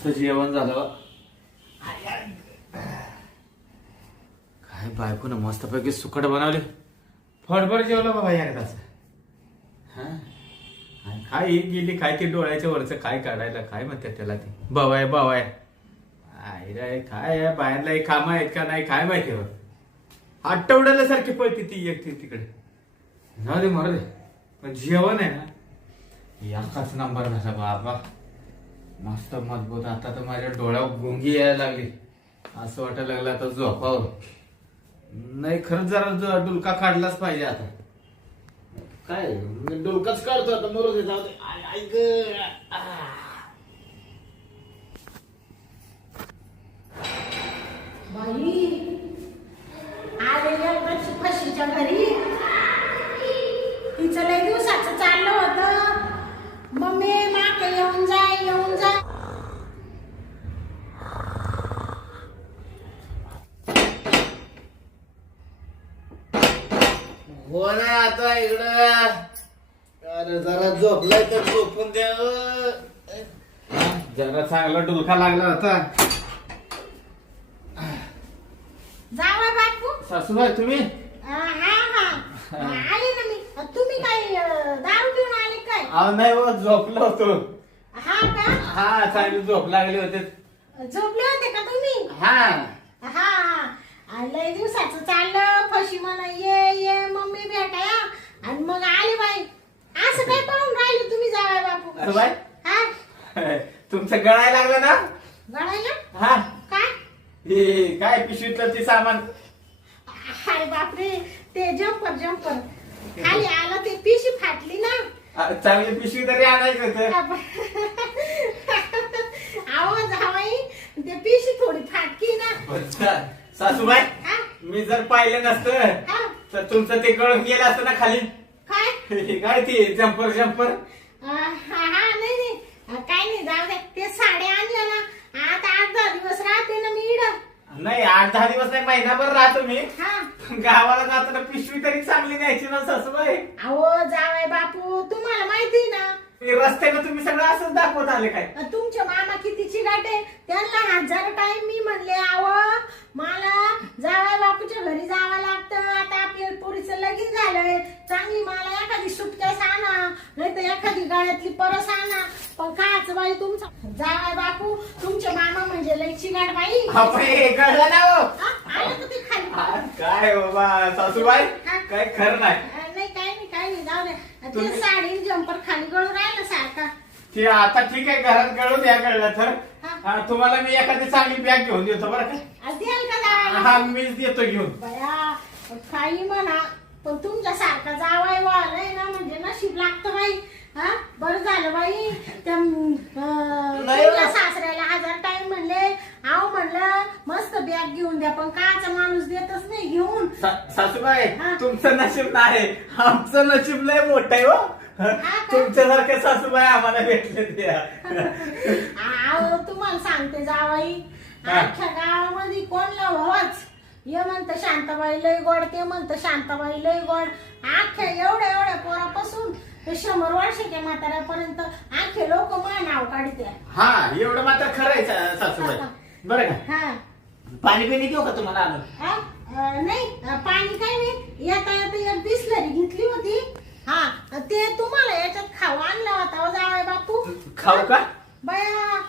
मस्त जेवण झालं. काय बायकोनं मस्तपैकी सुकट बनवले. फडफड जेवलं बाबा एकदाच. काय ही गेली काय ते डोळ्याच्या वरचं काय काढायला काय म्हणतात त्याला ते बवाय बवाय. काय बाहेरला काम आहेत का नाही काय माहिती. आठवड्याला सारखी पळते ती एकटी तिकडे. जाऊ दे मरू दे पण जेवण आहे ना एकाच नंबर झाला बाबा. मस्त मजबूत. आता तर माझ्या डोळ्यावर गुंगी यायला लागली. असं वाटायला लागलं आता झोपावं. नाही खरंच जरा डुलका काढलाच पाहिजे आता. काय डुलकाच काढतो आता मरू दे जाऊ दे. बाई आलेल्या फशीच्या घरी तिचं लय दिवसाचं चाललं होतं. मम्मी माग येऊन जा येऊन जा. हो ना आता इकडं. अरे जरा झोपलाय तर झोपून द्या. जरा चांगला डुलका लागला होता. जावा बापू. सासूबाई तुम्ही हा हा आले ना मी. तुम्ही काय दारू पिऊन आले काय? नाही हो झोपलो होतो. हा का? हा चांगली झोप लागले होते. झोपले होते का तुम्ही? हा हा लय दिवसाचं चाललं. फशी म्हणा ये ये मम्मी भेटाया आणि मग आले बाई. असं काय पाहून राहिले तुम्ही जावाय बापू? सासूबाई हा तुमचं गळायला लागलं ना. गळायला हा काय? हे काय पिशवीतलं ते सामान. अरे बापरे ते जम्पर जम्पर खाली आलं ते पिशी फाटली ना. चांगली पिशवी तरी आणायचं होतं. आवाज हवाई ते पिशी थोडी फाटकी ना. सासूबाई हा? मी जर पाहिलं नसतं हा? तर तुमचं ते गळून गेलं असतं ना खाली. काय काय ते जम्पर जम्पर. हा नाही नाही काय नाही जाऊ दे. ते साड्या आणल्या ना आता 8-10 दिवस राहते ना मी इड. नाही 8-10 दिवस नाही महिनाभर राहतो मी. हा गावाला जाताना पिशवी तरी चांगली न्यायची ना सासूबाई. अहो जावाय बापू तुम्हाला माहिती ना रस्त्यानं तुम्ही सगळं असंच दाखवत आले काय. तुमचे मामा किती चिराटे. त्यांना 1000 टाइम मी म्हणले आव मला जावाय बापूच्या घरी जावं लागतं. आता आपल्या पोरीचं लगीन झालंय. चांगली मला एखादी सुटकेस आणा नाही तर एखादी गळ्यातली परस आणा. पण काच बाई तुमचा जावाय बापू तुमचे मामा म्हणजे लय चिराट बाई. कळलं ना हो. आलं का ते खाली? काय बाबा सासूबाई काय खरं नाही. नाही काय नाही जाऊ दे. ते साडी जम्पर खाली गळून राहिलं सारखा. ते आता ठीक आहे घरात गळून या कळलं तर तुम्हाला मी एखादी चांगली बॅग घेऊन देतो बरं का. द्याल का जावायला? हा मीच देतो घेऊन. बया काही म्हणा पण तुमच्या सारखा जावाय वाळलाय ना म्हणजे नशीब लागतं बाई. हा बरं झालं बाई. त्या तुमच्या सासऱ्याला 1000 टाइम म्हणले आव म्हणलं मस्त बॅग घेऊन द्या पण काचा माणूस देतच नाही घेऊन. सासूबाई तुमचं नशीब नाही आमचं नशीब लय मोठं आहे हो. तुमच्यासारख्या सासूबाई आम्हाला भेटले त्या. आहो तुम्हाला सांगते जावाई अख्ख्या गावामध्ये कोणला व्हावच. हे म्हणतं शांताबाई लय गोड ते म्हणतं शांताबाई लय गोड. अख्ख्या एवढ्या पोरापासून ते 100 वर्षाच्या म्हाताऱ्यापर्यंत अख्खे लोक मा नाव काढते. हा एवढं मात्र खरं आहे सासूबाई बरं का. हा पाणी पिणी देऊ का तुम्हाला आणून? नाही पाणी काय नाही. येता एक बिसलरी घेतली होती. हा ते तुम्हाला याच्यात खाऊ आणला होता जावाय बापू. खाऊ का? बया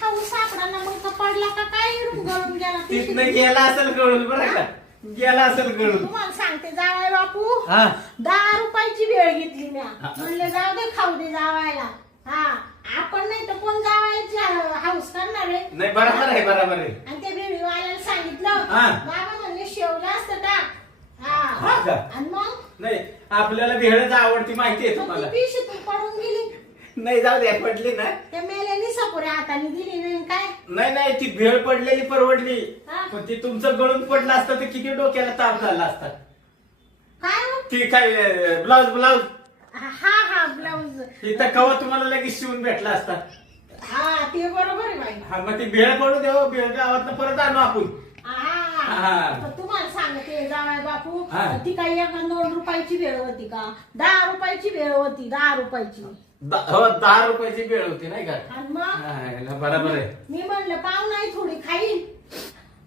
खाऊ सापडाना मग तो पडला का काय इडून गळून गेला. तिथनं गेला असेल गळून बरं का. गेला असेल गळून. तुम्हाला सांगते जावाय बापू 10 रुपयाची वेळ घेतली ना. म्हणले जाऊ दे खाऊ दे जावायला. हा आपण नाही तर कोण जावायची हाऊस करणार आहे. नाही बरोबर आहे बरोबर आहे. आणि त्या भेळीवाल्याला सांगितलं बाबा म्हणले शेवलं असतं टाक. हा आणि मग नाही आपल्याला भेळच आवडती माहिती आहे तुम्हाला. पिशीतून पडून गेली. नाही जाऊ द्या पडली ना. त्या मेल्याने सपोऱ्या हाताने दिली नाही काय. नाही ती भेळ पडलेली परवडली. हा? पण ती तुमचं गळून पडलं असतं तर किती डोक्याला ताप झाला असता. काय हो? ती काय ब्लाऊज हा ब्लाऊज इथं कवा तुम्हाला लगेच शिवून भेटला असता. हा ते बरोबर आहे बाई. हा मग ती भेळ पडू देऊ. भेळ गावात परत आणू आपण. हा तुम्हाला सांगते जावाय बापू बापू हा. ती काही 1-2 रुपयाची वेळ होती का? 10 रुपयाची वेळ होती, 10 रुपयाची. हो 10 रुपयाची वेळ होती नाही का? आणि मग हा, बरोबर आहे. मी म्हणलं पाहू नाही थोडी खाईल.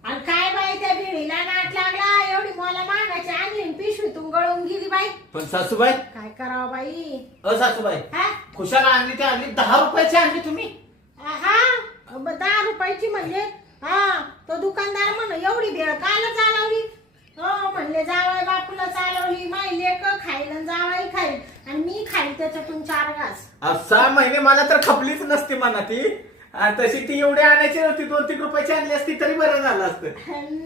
आणि काय बाई त्या भेळीला गाठ लागला, एवढी मला मागायची आणली आणि पिशवीतून गळून गेली बाई. पण सासूबाई, काय करावं बाई? सासूबाई हा खुशाला आणली ती आणली 10 रुपयाची आणली तुम्ही? हा 10 रुपयाची म्हणजे हा तो दुकानदार म्हण एवढी भेळ काला चालवली. हो म्हणले जावई बापूला चालवली, माई लेक खाईल आणि जावई खाईल आणि मी खाईल त्याच्यातून 4 घास. 6 महिने मला तर खपलीच नसती म्हणा ती. तशी ती एवढी आणायची नव्हती, 2-3 रुपयाची आणली असती तरी बरं झालं असतं.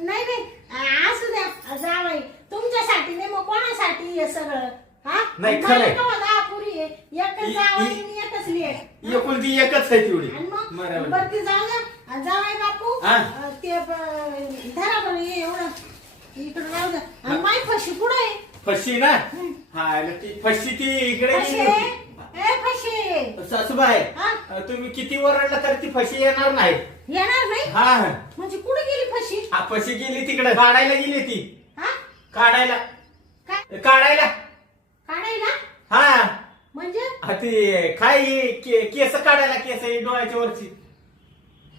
नाही नाही असू द्या जावई, तुमच्यासाठी नाही मग कोणासाठी हे सगळं? हा नाही, खरंय. पुरी आहे एकच जावई आणि एकच लेक. एकुलती एकच आहे तेवढी. आणि मग बरोबर. बरं ते जाऊ द्या जावई बापू. हा. ते धरा बरं हे एवढं इकडे राहू द्या. आणि माई फशी पुढे आहे. फशी ना? हा ती फशी ती इकडे फशी गेली होती. ए फशी सासूबाई, हा? तुम्ही किती ओरडला तर ती फशी येणार नाही. येणार नाही हा म्हणजे कुठे गेली फशी? फशी गेली तिकडे, काढायला गेली ती. हा काढायला काय काढायला काढायला हा म्हणजे? ती काय केस काढायला, केस डोळ्याच्या वरची.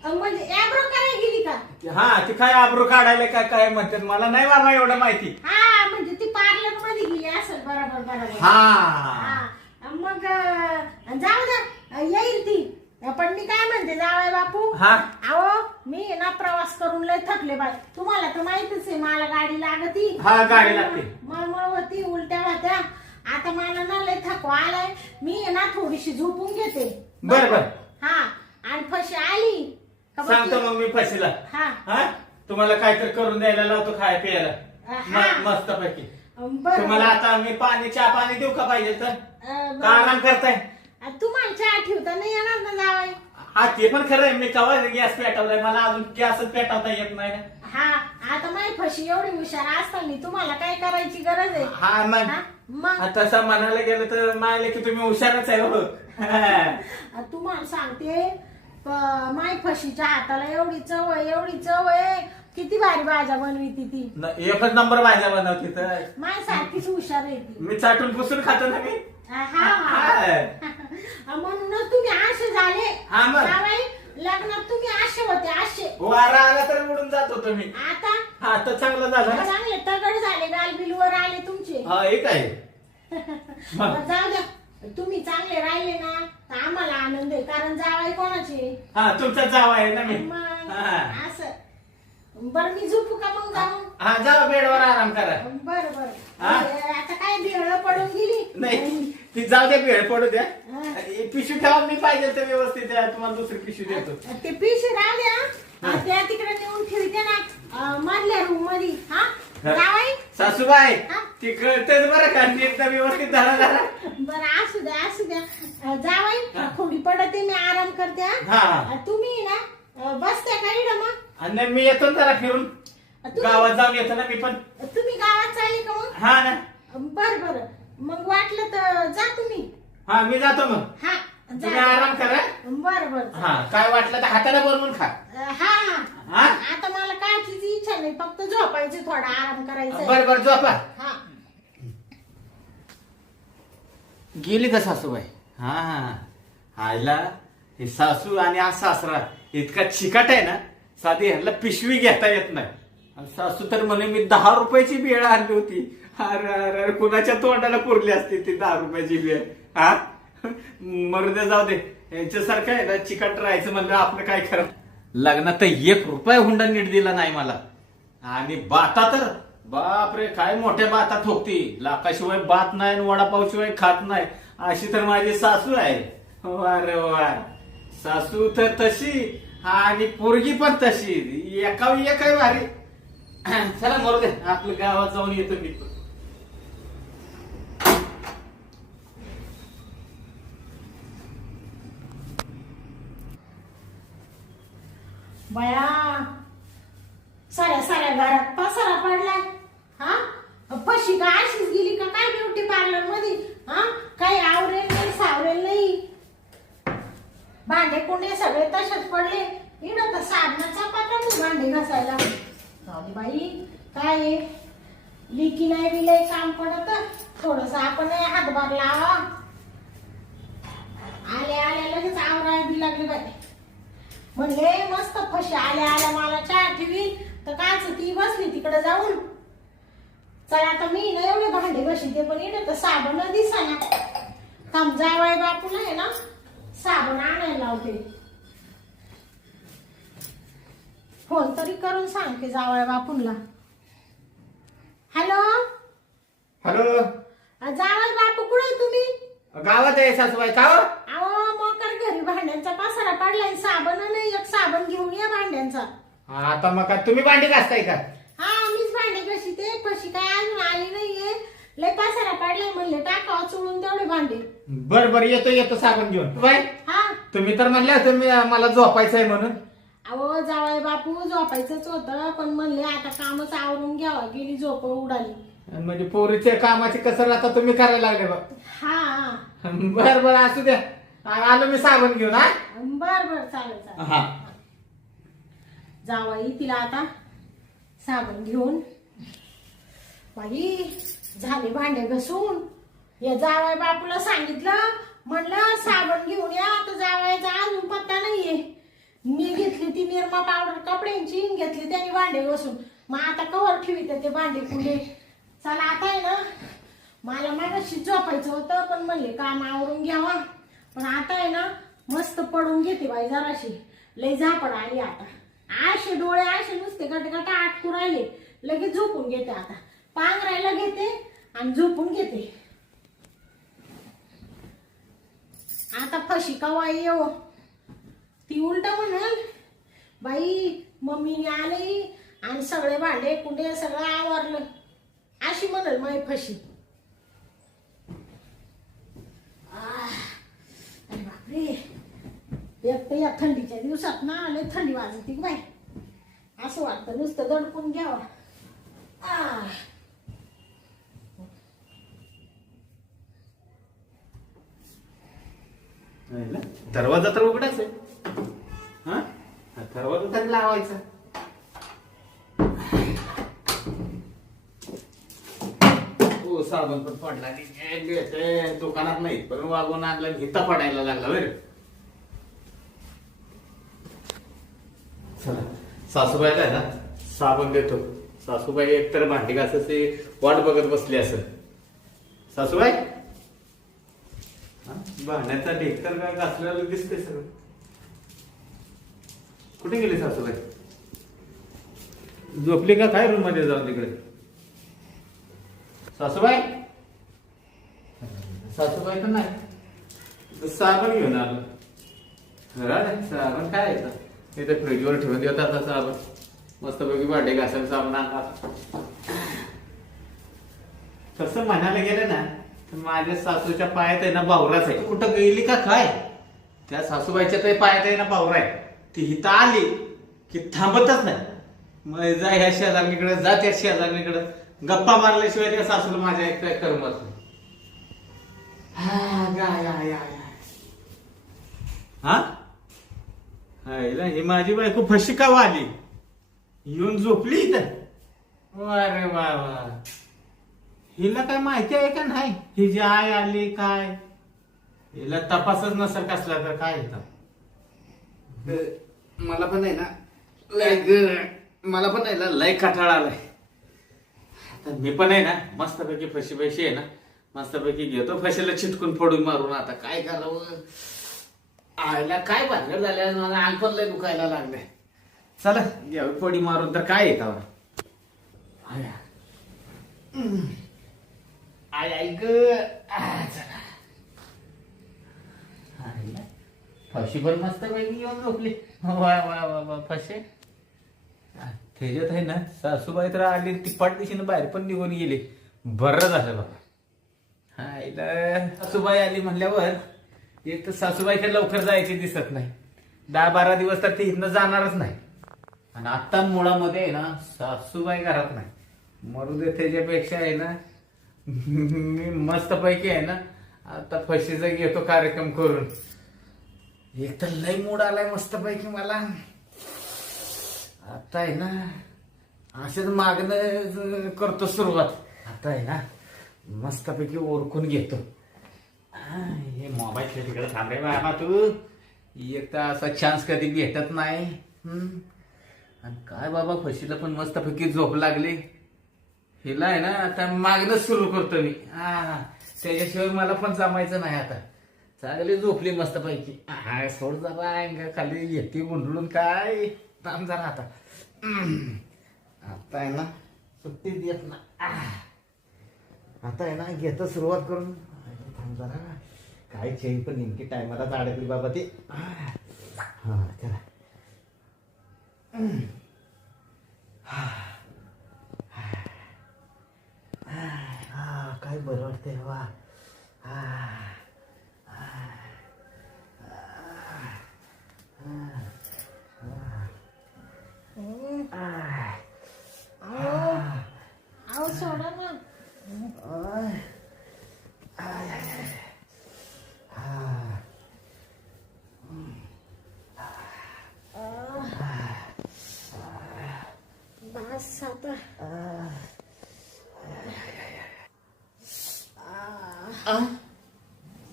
म्हणजे ऍब्रो करायला गेली का? हा ती काय आब्रू काढायला काय काय म्हणतात मला नाही बाबा एवढं माहिती. हा म्हणजे ती पार्लर मध्ये गेली असेल. बरोबर बरोबर. हा हा. मग जाऊ द्या येईल ती. पण मी काय म्हणते जावई बापू, हा अहो मी ना प्रवास करून लय थकले बाय. तुम्हाला तर माहितीच आहे मला गाडी लागती. हा, गाडी लागते. मळमळ होती, उलट्या होत्या. आता मला ना लय थकवा आलाय. मी ना थोडीशी झोपून घेते. बर बर. हा आणि फशी आली का मग सांगतो ती- मग मी फशीला. हा हा तुम्हाला काहीतरी करून द्यायला लावतो खाय प्यायला. हा. मस्त पैकी. बरं. तुम्हाला आता मी चहा पाणी देऊ का पाहिजे तर? बरं. का आराम करताय? तुम्हाला चहा ठेवता नाही येणार ना जावई? हा ते पण खरं आहे. मी कवा गॅस पेटवलाय, मला अजून गॅसच पेटवता येत नाही ना. हा आता माझी फशी एवढी हुशार असताना तुम्हाला काय करायची गरज आहे? हा मग हा? मग तसं म्हणायला गेलं तर मायले की तुम्ही हुशारच आहे हो. तुम्हाला सांगते माय फशीच्या हाताला एवढी चव आहे, एवढी चव आहे. किती भारी भाज्या बनविती ती. एकच नंबर भाज्या बनवते तर. माय सारखीच हुशार आहे ती. मी चाटून पुसून खातो ना मी. हा म्हणूनच तुम्ही आशे झाले. हा मग. जावई, लग्नात तुम्ही आशे होते आशे. वारा आला तर उडून जात होतो मी. आता हा तर चांगलं झालं ना. चांगले तगड झाले, गालबिलवर आले तुमचे. हा एक आहे. मग. जाऊ द्या, तुम्ही चांगले राहिले ना तर आम्हाला आनंद आहे. कारण जावाई कोणाचे? हा तुमचा जावा आहे ना मी. मग हा. असं. बरं मी झोपू का मग जाऊन? हा जावा बेडवर आराम करा. बरं बरं. हा? आता काय भेळ पडून गेली? नाही ती जाऊ द्या, वेळ पडू द्या. हा. पिशवी ठेवा, मी पाहिजे तर व्यवस्थित द्या. तुम्हाला दुसरी पिशवी देतो. ते पिशवी राहू द्या. हा. त्या तिकडे नेऊन ठेवते ना मधल्या रूम मध्ये. हा हा. जावाई. सासूबाई हा? ती कळतेच बरं का, नीट व्यवस्थित धरा धरा. बरं असू द्या असू द्या. जावाई थोडी पडते, मी आराम करते. हा? हा तुम्ही ना बसत्या का इकडं मग? आणि मी येतो ना जरा फिरून, गावात जाऊन येतो ना मी पण. तुम्ही गावात चालले का मग? हा ना. बर बर. मग वाटलं तर जा तुम्ही. हा मी जातो मग. हा तुम्ही आराम करा. बर बर. हा काय वाटलं तर हाताला बनवून खा. हा हा? आता मला काय तिची इच्छा नाही, फक्त झोपायची, थोडा आराम करायचा. बर बर झोपा. हा गेली का सासूबाई? हा आयला हे सासू आणि हा सासरा इतका चिकाट आहे ना, साधी ह्याला पिशवी घेता येत नाही. आणि सासू तर म्हणे मी 10 रुपयाची भेळ आणली होती. अरे अरे अरे, कुणाच्या तोंडाला पुरली असती ती 10 रुपयाची भेळ. हा मरू दे, जाऊ दे. यांच्यासारखं आहे ना चिकाट राहायचं म्हणलं आपलं काय खरं. लग्नात तर 1 रुपया हुंडा नीट दिला नाही मला. आणि बाता तर बापरे काय मोठ्या बाता ठोकती. लाखाशिवाय बात नाही, वडापाव शिवाय खात नाही. अशी तर माझी सासू आहे. अरे वा, सासू तर तशी आणि पोरगी पण तशी, एकावर एक आहे भारी. चला मरू दे, आपल्या गावात जाऊन येतो मी. बया साऱ्या साऱ्या घरात पसारा पडलाय. हा फशी का अशीच गेली का काय ब्युटी पार्लर मध्ये? हा काही आवरेल नाही, सावरेल नाही. भांडे कुंडे सगळे तसेच पडले. इकडं तर साधनाचा पाता भांडे घासायला. जाऊ दे बाई, काय आहे? लिकी नाही बी लय काम पडत थोडस आपण हातभार लावा. आल्या आल्या लगेच आवराय बी लागले बाई. म्हणले मस्त फशी आल्या आल्या मला चहा ठेवी तर काच ती बसली तिकडे जाऊन. चला आता मी ना एवढे भांडे बसते पण इकडे तर साबण दिसाना. थांब जावाय बापूला आहे ना साबण आणायला लावते. फोन तरी करून सांगते जावाय बापूला. हॅलो हॅलो, जावाय बापू कुठे तुम्ही? गावात आहे सासूबाई. का हो? अहो मोकर घरी भांड्यांचा पसारा पडलाय. साबण नाही एक साबण घेऊन या भांड्यांचा. आता मग काय तुम्ही भांडी घासताय का? हा मीच भांडे कशी ते कशी काय अजून आली नाहीये. लय पसारा पडलाय म्हणले टाकावं चुळून तेवढे भांडे. बर बर येतो साबण घेऊन. बाय हा तुम्ही तर म्हणले होते मला झोपायचंय म्हणून. अहो जावाय बापू झोपायचंच होतं पण म्हणले आता कामच आवरून घ्यावा. गेली झोप उडाली. म्हणजे पोरीच्या कामाची कसर आता तुम्ही करायला लागले बा. हा बर बर असू द्या. आलो मी साबण घेऊन. हा बर बर चालेल चालेल. हा जावाई तिला आता साबण घेऊन. बाई झाले भांडे घसून. या जावाय बापूला सांगितलं म्हणलं साबण घेऊन या तर जावायचा अजून पत्ता नाहीये. मी घेतली ती निरमा पावडर कपड्यांची घेतली त्याने भांडे घसून. मग आता कवर ठेवी ते भांडे कुंडे. चला आता आहे ना मला मागाशी झोपायचं होतं पण म्हणले काम आवरून घ्यावा. पण आता आहे ना मस्त पडून घेते बाई जराशी. लय झापड आली आता. आशे डोळे आशे नुसते गटगट आटकू राहिले. लगेच झोपून घेते आता. पांघरायला घेते आणि झोपून घेते. आता फशी कवा येऊ. ती उलट म्हणाल बाई मम्मीने आली आणि सगळे भांडे कुंडे सगळं आवरलं अशी म्हणाल माई फशी. अरे बापरे एक तर या थंडीच्या दिवसात ना लय थंडी वाजते बाई. असं वाटतं नुसतं दडपून घ्यावं. दरवाजा तर उघडाच आहे. हा दरवाजा तरी लावायचा. हो साबण पण पडला नाही. दुकानात नाही पण वागून आणला हिता पडायला लागला बरं. चला सासूबाईला आहे ना साबण देतो. सासूबाई एकतर भांडी घासायची वाट बघत बसली असेल. सासूबाई भांड्याचा ढेकर काय घासलेलं दिसतंय सगळं. कुठे गेली सासूबाई? झोपली का काय रूम मध्ये जाऊन तिकडे? सासूबाई सासूबाई तर नाही. साबण घेऊन आलो. साबण काय येतं ते तर फ्रीजवर ठेवून देत आता साबण. मस्त पैकी भांडे घासायला साबण आणतात. तसं म्हणायला गेलं ना तर माझ्या सासूच्या पायात आहे ना बावराच आहे. कुठं गेली का काय? त्या सासूबाईच्या तर पायात आहे ना बावरा आहे. ती हिता आली की थांबतच नाही. मग जा ह्या शेजारणीकडे जा त्या शेजारणीकडे. गप्पा मारल्याशिवाय त्या सासूला माझ्या एक काय करमत नाही. ही माझी बायको फशी का आली येऊन झोपली इथं. अरे वा वा. हिला काय माहिती आहे का नाही हिची आई आली काय? हिला तपासच नसेल कसला तर काय येतं. मला पण आहे ना लय कटाळा आलाय. आता मी पण आहे ना मस्तपैकी फशी आहे ना मस्तपैकी घेतो फशीला चिटकून फोडून मारून. आता काय करावं. आईला काय भानगड झाल्या मला अंग पण लय दुखायला लागले. चला घ्यावी फोडी मारून तर काय येतं. आय आई ग. फशी पण मस्त पैकी येऊन झोपली. वा वा वा वा फशी. त्याच्यात आहे ना सासूबाई तर आली ती दिशेनं बाहेर पण निघून गेली. बरं झालं बाबा. आईला सासूबाई आली म्हणल्यावर एक तर सासूबाई काही लवकर जायची दिसत नाही. 10-12 दिवस तर ती इथनं जाणारच नाही. आणि आता मुळामध्ये आहे ना सासूबाई घरात नाही. मरू दे त्याच्यापेक्षा आहे ना मी मस्त पैकी आहे ना आता फशीचा घेतो कार्यक्रम करून. एक तर लय मूड आलाय मस्त पैकी मला. आता आहे ना असेच मागणं करतो सुरुवात. आता आहे ना मस्तपैकी ओळखून घेतो. हे मोबाईल तिकडे थांबे बाबा तू. एक तर असा चान्स कधी भेटत नाही. आणि काय बाबा फशीला पण मस्तपैकी झोप लागली. हिला आहे ना आता मागणं सुरू करतो मी. त्याच्याशिवाय मला पण जमायचं नाही आता. चांगली झोपली मस्तपैकी. सोड जरा अंगा खाली येते गुंडळून काय थांब जरा आता. आता आहे ना सुट्टी देत ना. आता आहे ना घेतो सुरुवात करून. थांब जरा काय चेन पण नेमकी टायमालाच अडकली बाबा ते. हा चला. काय बरं वाटतंय वा. अहो सोडा ना. बस आता.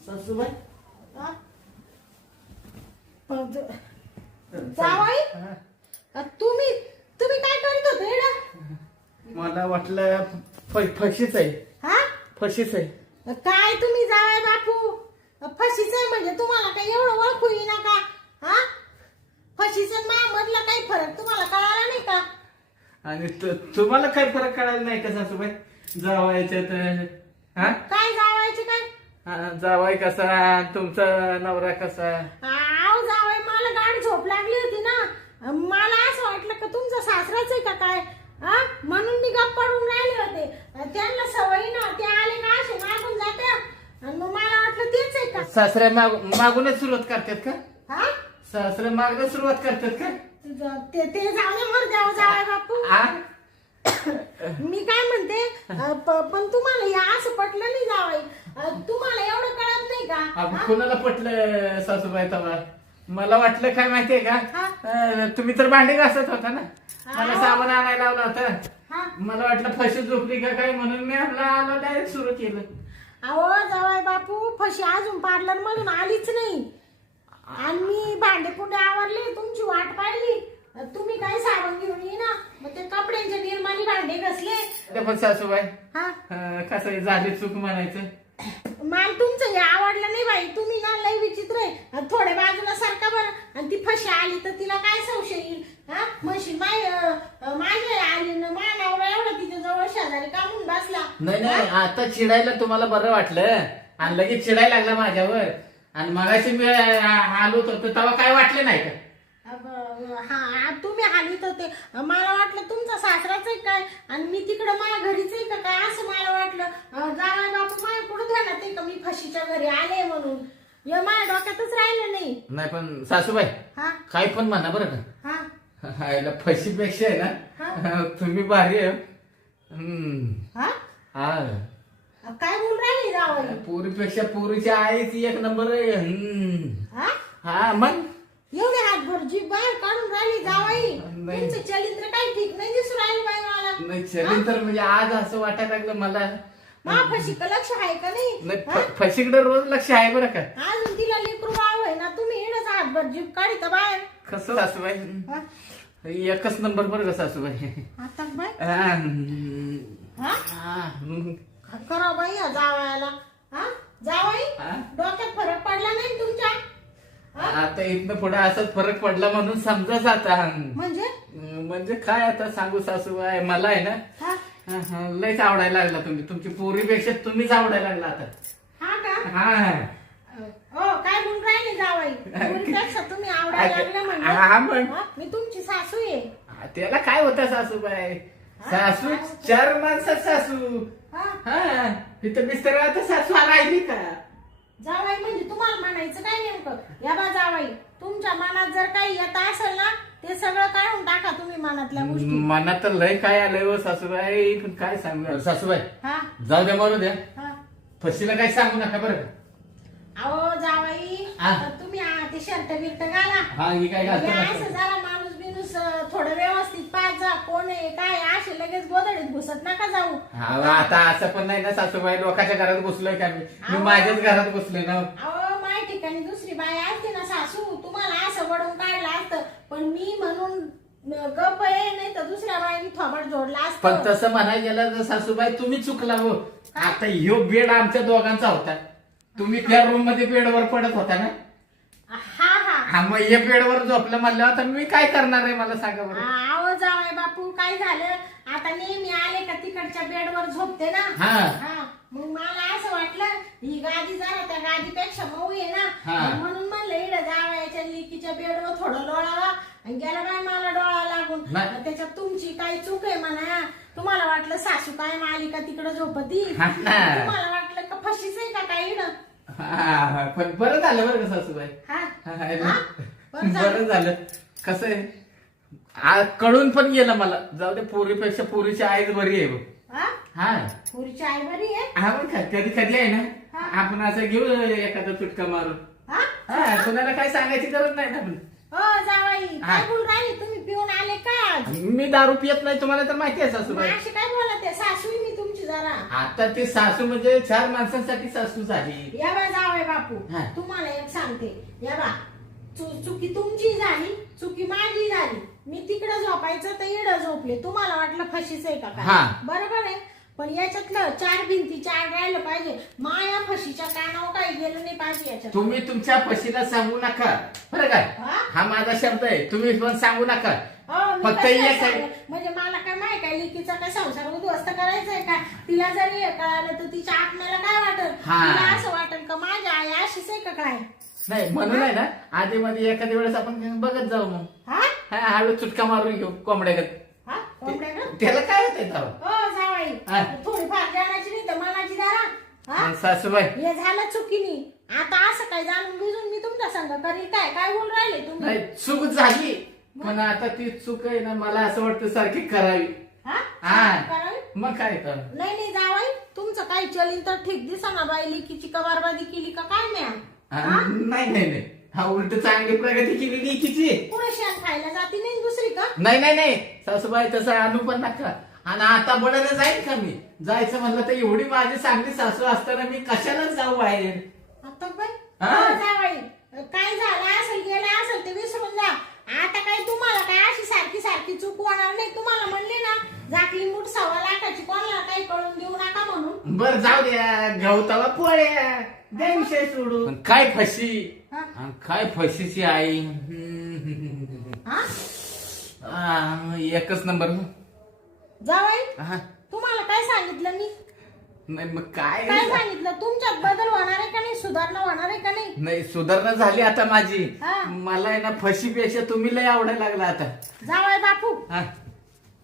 सासूबाई जावाई तुम्ही तुम्ही काय करीत होते इकडं? मला वाटलं फशीच आहे. हा फशीच आहे. काय तुम्ही जावाय बापू फशीच आहे म्हणजे तुम्हाला काही एवढं ओळखू येईना का? हा फशीच मधला काही फरक तुम्हाला कळाला नाही का? आणि तुम्हाला काही फरक कळायला नाही का सासूबाई? जावायच्यात हा काय जावायचे काय? जावाय कसा तुमचा नवरा कसा? आव जावाय मला गाडी झोप लागली होती ना. मला असं वाटलं का तुमचा सासराच आहे का काय? हा म्हणून मी गप्प पडून राहिले होते. त्यांना सवयी ना ते आले का असे मागून जात्या आणि मग मला वाटलं तेच आहे का? सासऱ्या मागूनच सुरुवात करतात का? हा सासऱ्या मागून सुरुवात करतात का? ते जाऊ दे मर द्यावं जावाय बापू. मी काय म्हणते पण तुम्हाला या असं पटलं नाही जावाई. तुम्हाला एवढं कळत नाही का? कोणाला पटलं सासूबाई तवा? मला वाटलं काय माहितीये का तुम्ही तर भांडी घासत होता ना. मला साबण आणायला लावला होता. मला वाटलं फशी झोपली का काय म्हणून मी आपला आलो डायरेक्ट सुरू केलं. अहो जावाय बापू फशी अजून पार्लर मधून आलीच नाही. आणि मी भांडे कुंडे आवरले तुमची वाट पाहिली. तुम्ही काय साबण घेऊन ये ना मग ते कपड्यांच्या निर्माणी भांडे घसले. पण सासूबाई हा कसं झाले चूक म्हणायचं. मला तुमचं हे आवडलं नाही बाई. तुम्ही ना लय विचित्र आहे. थोड्या बाजूला सारखा बरं. आणि ती फशी आली तर तिला काय संशय येईल? हा म्हणशील माझ्या आली ना मानावर एवढा तिच्या जवळ शेजारी कामून बसला. नाही आता चिडायला तुम्हाला बरं वाटलं आणि लगेच चिडायला लागला माझ्यावर. आणि मगाशी मी आलो होतो तेव्हा काय वाटलं नाही का? हा तुम्ही हालीत होते. मला वाटलं तुमचा सासराच आहे काय आणि मी तिकडं माझ्या घरीच आहे का काय असं मला वाटलं. जावाय बापू माझ्या पुढे ध्यानात आहे का मी फशीच्या घरी आले म्हणून? या माझ्या डोक्यातच राहिलं नाही. नाही पण सासूबाई हा काय पण म्हणा बरं का. हा फशीपेक्षा आहे ना तुम्ही भारी आहे. हा हा काय बोल राहिले जावाई? पोरीपेक्षा पोरीची आईच एक नंबर आहे. हा हा मग एवढे हातभर जीभ बाहेर काढून राहिली जावाई. तुमचं चरित्र काही ठीक नाही दिसून राहिलं बाई मला. नाही चरित्र म्हणजे आज असं वाटायला लागलं मला. फशीकडे लक्ष आहे का नाही? फशीकडे रोज लक्ष आहे बरं का. अजून तिला लेकरू बाळ आहे ना तुम्ही येणंच हातभर जीभ काढिता बाहेर. कसं सासूबाई एकच नंबर बरं का सासूबाई. आता बाई हा करा बाई या जावायला. हा जावाई डोक्यात फरक पडला नाही तुमच्या? आता इथनं पुढे असाच फरक पडला म्हणून समजा जाता. म्हणजे काय आता सांगू सासूबाई मला आहे ना लयच आवडायला लागला तुम्ही. तुमची पोरीपेक्षा तुम्हीच आवडायला लागला आता. हा का? हा काय म्हणून राहिले जावाई? पोरीपेक्षा तुम्ही आवडायला लागले हा म्हणजे मी तुमची सासू आहे. त्याला काय होतं सासूबाई? सासू चार माणसात सासू. हा तिथं मिस्टर आता सासू राहिली का? जावाई म्हणजे तुम्हाला म्हणायचं काय नेमकं? या बा जावाई तुमच्या मनात जर काही येत असेल ना ते सगळं काढून टाका तुम्ही मनातल्या गोष्टी. मनात लय काय आलंय हो सासूबाई. पण काय सांगू सासूबाई. जाऊ द्या मारू द्या. फशीला काही सांगू नका बरं का. अहो जावाई तुम्ही ते शर्ट बिर्ट घाला. हा ही काय घालतो असं जरा माणूस बिनूस माणूस थोडं व्यवस्थित पाहायचा कोण आहे काय असे लगेच गोधडीत घुसत नका जाऊ. हा आता असं पण नाही ना सासूबाई, लोकांच्या घरात घुसलोय का मी माझ्याच घरात घुसलोय ना. अहो माझ्या ठिकाणी दुसरी बाई असते ना सासू, तुम्हाला असं वडून काढलं असतं, पण मी म्हणून गप आहे, नाही तर दुसऱ्या बाईने थोबड जोडला असतं. पण तसं म्हणायला गेलं तर सासूबाई तुम्ही चुकला हो. आता ह्यो बेड आमच्या दोघांचा होता, तुम्ही त्या रूम मध्ये बेडवर पडत होता ना. हा हा हा मग हे बेडवर झोपलं म्हणल्यावर आता मी काय करणार आहे मला सांगा बरं. आहो जावाय बापू काय झालं, आता नेहमी आले का तिकडच्या बेडवर झोपते ना. हा. मग मला असं वाटलं ही गादी जरा त्या गादीपेक्षा मऊ आहे हा. ना, म्हणून म्हणलं इकडे जावायच्या लिकीच्या बेडवर थोडं लोळावा, आणि गेला बाय मला डोळा लागून. नाही. त्याच्यात तुमची काही चूक आहे म्हणा. तुम्हाला वाटलं सासू काय मालिका तिकडे झोपती, हा ना. तुम्हाला वाटलं का फशीच आहे का काय इकडं. हा पण बरं झालं बरं का सासूबाई. बरं झालं. कसं आहे कळून पण गेलं मला, जाऊ दे पोरीपेक्षा पोरीची आईच बरी आहे बघ. हा पुरीची आई बरी आहे. हा मग कधी कधी आहे ना आपण असं घेऊ एखादा चुटका मारून. हा कुणाला काय सांगायची गरज नाही ना आपण. हो जावाई काय बोल राहिले तुम्ही, पिऊन आले का? मी दारू पियत नाही तुम्हाला तर माहिती आहे सासूबाई. अशी काय बोलत आहे, सासू आहे मी तुमची जरा. आता ती सासू म्हणजे 4 माणसांसाठी सासू झाली. या बा जावय बापू, हा. तुम्हाला एक सांगते, या बा चुकी तुमची झाली, चुकी माझी झाली. मी तिकडे झोपायचं तर इकडे झोपले, तुम्हाला वाटलं फशीच आहे का हा. काय? बरोबर आहे, पण याच्यातलं 4 भिंतीच्या आड राहिलं पाहिजे. माया फशीच्या कानावर काही गेलं नाही पाहिजे याच्यात. तुम्ही तुमच्या फशीला सांगू नका बरं काय. हा माझा शब्द आहे, तुम्ही पण सांगू नका. हो, मी फक्त कसं एक सांगेन? म्हणजे मला काय माहिती काय लिकीचा काय संसार उद्ध्वस्त करायचंय का? तिला जरी हे कळालं तर तिच्या आत्म्याला काय वाटत? हा. तिला असं वाटत का माझी आई अशीच आहे का काय? नाही म्हणून आहे ना आधी मध्ये एखाद्या वेळेस आपण बघत जाऊ मग. हा हा हळू चुटका मारून घेऊ कोंबड्यागत. हा कोंबड्या का? त्याला काय होतंय तेव्हा? हो जावाई, हा. थोडीफार जाण्याची नाही तर मनाची दारा. हा सासूबाई हे झालं चुकीनी. आता असं काय जाणून बुजून मी तुमच्या संग करी काय? काय बोल राहिले तुम्ही? नाही चूक झाली पण आता ती चूक आहे ना मला असं वाटतं सारखी करावी. हा हा. करावी? मग काय तर नाही नाही जावाई, तुमचं काही चलीन तर ठीक दिसा ना. बाई लिकीची कबारबादी केली का काय नाही? नाही नाही नाही हा उलट चांगली प्रगती केली लेकीची. पुढे शेण खायला जाती नाही दुसरी का? नाही नाही नाही सासूबाई तसं आणू पण नका. आणि आता बडायला जाईल का मी? जायचं म्हणलं तर एवढी माझी चांगली सासू असताना मी कशाला जाऊ बाहेर. आता बाई हा. हो, जावाई काय झालं असेल गेलं असेल ते विसरून जा. आता काय तुम्हाला काय अशी सारखी सारखी चूक होणार नाही. तुम्हाला म्हणले ना झाकली मूठ 1.25 लाखाची, कोणाला काही कळून देऊ नका म्हणून. बर जाऊ द्या गवताला पोळ्या द्या विषय सोडून. काय फशी हा? काय फशीची आई. हा? एकच नंबर. जावाई हा. तुम्हाला काय सांगितलं मी? नाही मग काय काय सांगितलं? तुमच्यात बदल होणार आहे का नाही? सुधारणा होणार आहे का नाही? नाही सुधारणा झाली आता माझी. हा. मला आहे ना फशीपेक्षा तुम्ही लय आवडायला लागला आता. जावाई बापू हा.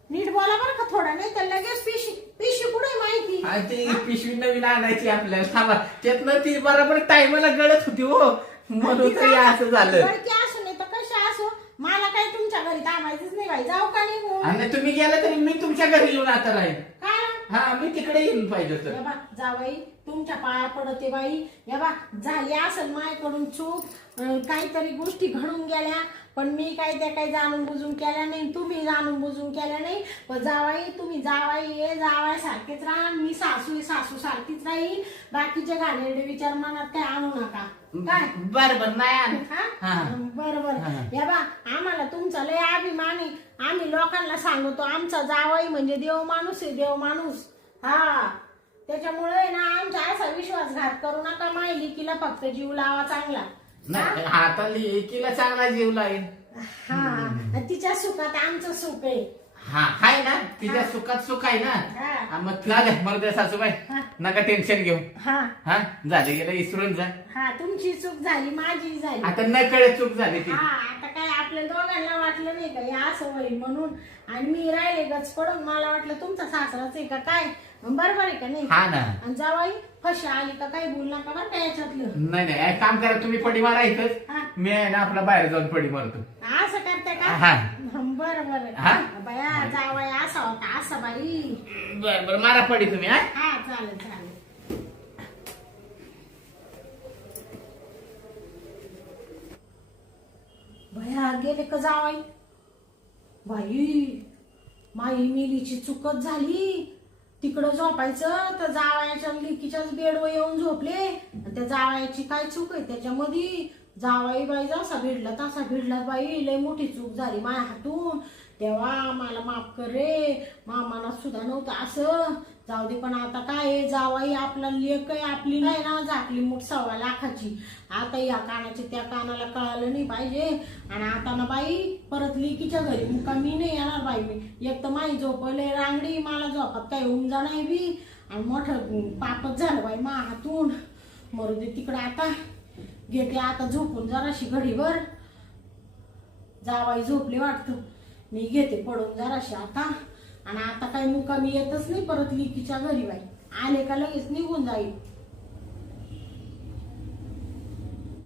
नीट बोला बरं का थोडं, नाही तर लगेच पिशी पिशी कुठे माहिती. आणि ती पिशवी नवीन आणायची आपल्याला. थांबा त्यातनं ती बरोबर टायमाला गळत होती हो, म्हणून तरी असं झालं. गडकी असू नाही तर कशा असो, मला काही तुमच्या घरी थांबायचंच नाही बाई. जाऊ का नाही? आणि तुम्ही गेला तरी मी तुमच्या घरी येऊन आता राहील. काय हा मी तिकडे येऊन पाहिजे होतं. या बा जावाई तुमच्या पाया पडते बाई. या बा झाली असेल माझ्याकडून चूक, काहीतरी गोष्टी घडून गेल्या, पण मी काय त्या काही जाणून बुजून केल्या नाही, तुम्ही जाणून बुजून केल्या नाही. पण जावाई तुम्ही जावाई ये जावाय सारखेच राहा, मी सासू सासू सारखीच राहील. बाकीचे घाणेरडे विचार मनात काय आणू नका. काय बरोबर नाही आणत. हा बरोबर. या बा आम्हाला तुमचा लय अभिमान आहे. आम्ही लोकांना सांगतो आमचा जावई म्हणजे देव माणूस आहे, देव माणूस. हा त्याच्यामुळे ना आमचा असा विश्वासघात करू नका. माय लिकीला फक्त जीव लावा चांगला. नाही आता एकीला चांगला जीव लागेल. हा तिच्या सुखात आमचं सुख आहे. हा आहे ना तिच्या सुखात सुख आहे ना. हा. मग तुला मरद्या सासूबाई हा. नका टेन्शन घेऊ. हा हा झाले गेलं इसरून जा. हा तुमची चूक झाली, माझी झाली. आता न कळे चूक झाली ती. हा आता काय आपल्या दोघांना वाटलं नाही का हे असं होईल म्हणून, आणि मी राहिले गच पडून. मला वाटलं तुमचा सासराच आहे का काय. बरोबर आहे का नाही? हा ना. आणि जावाई फशी आली का काही बोल नका बरं का याच्यातलं. नाही नाही एक काम करा तुम्ही पडी मारा इथंच. हा. मी आहे ना आपला बाहेर जाऊन पडी मारतो. असं करते का? हा. बरं बरं. हा. बया जावाई असा होता असा बाई. बर बर मारा पडी तुम्ही. हा हा चालेल चालेल. भया गेले का जावाई? बाई माई मिलीची चुकच झाली. तिकडं झोपायचं तर जावयाच्या लिकीच्याच बेडवर येऊन झोपले. आणि त्या जावयाची काय चूक आहे त्याच्यामध्ये? जावाई बाई जसा भिडला तसा भिडला. बाई लय मोठी चूक झाली माझ्या हातून. तेव्हा मला माफ कर रे. मनात सुद्धा नव्हतं असं. जाऊ दे, पण आता काय जावाई आपला लेक आहे, आपली नाही ना झाकली मूठ 1.25 लाखाची. आता या कानाचे त्या कानाला कळालं नाही पाहिजे. आणि आता ना बाई परत लेकीच्या घरी मुक्कामी नाही येणार बाई मी. एक तर माई झोपले रांगडी, मला झोपात काय उमजा नाही बी. आणि मोठं पापच झालं बाई मा हातून. मरू दे तिकडं. आता घेते आता झोपून जराशी घडीवर. जावाई झोपले वाटतं, मी घेते पडून जराशी आता. आणि आता काही मुक्कामी येतच नाही परत लिकीच्या घरी बाई. आले का लगेच निघून जाईल.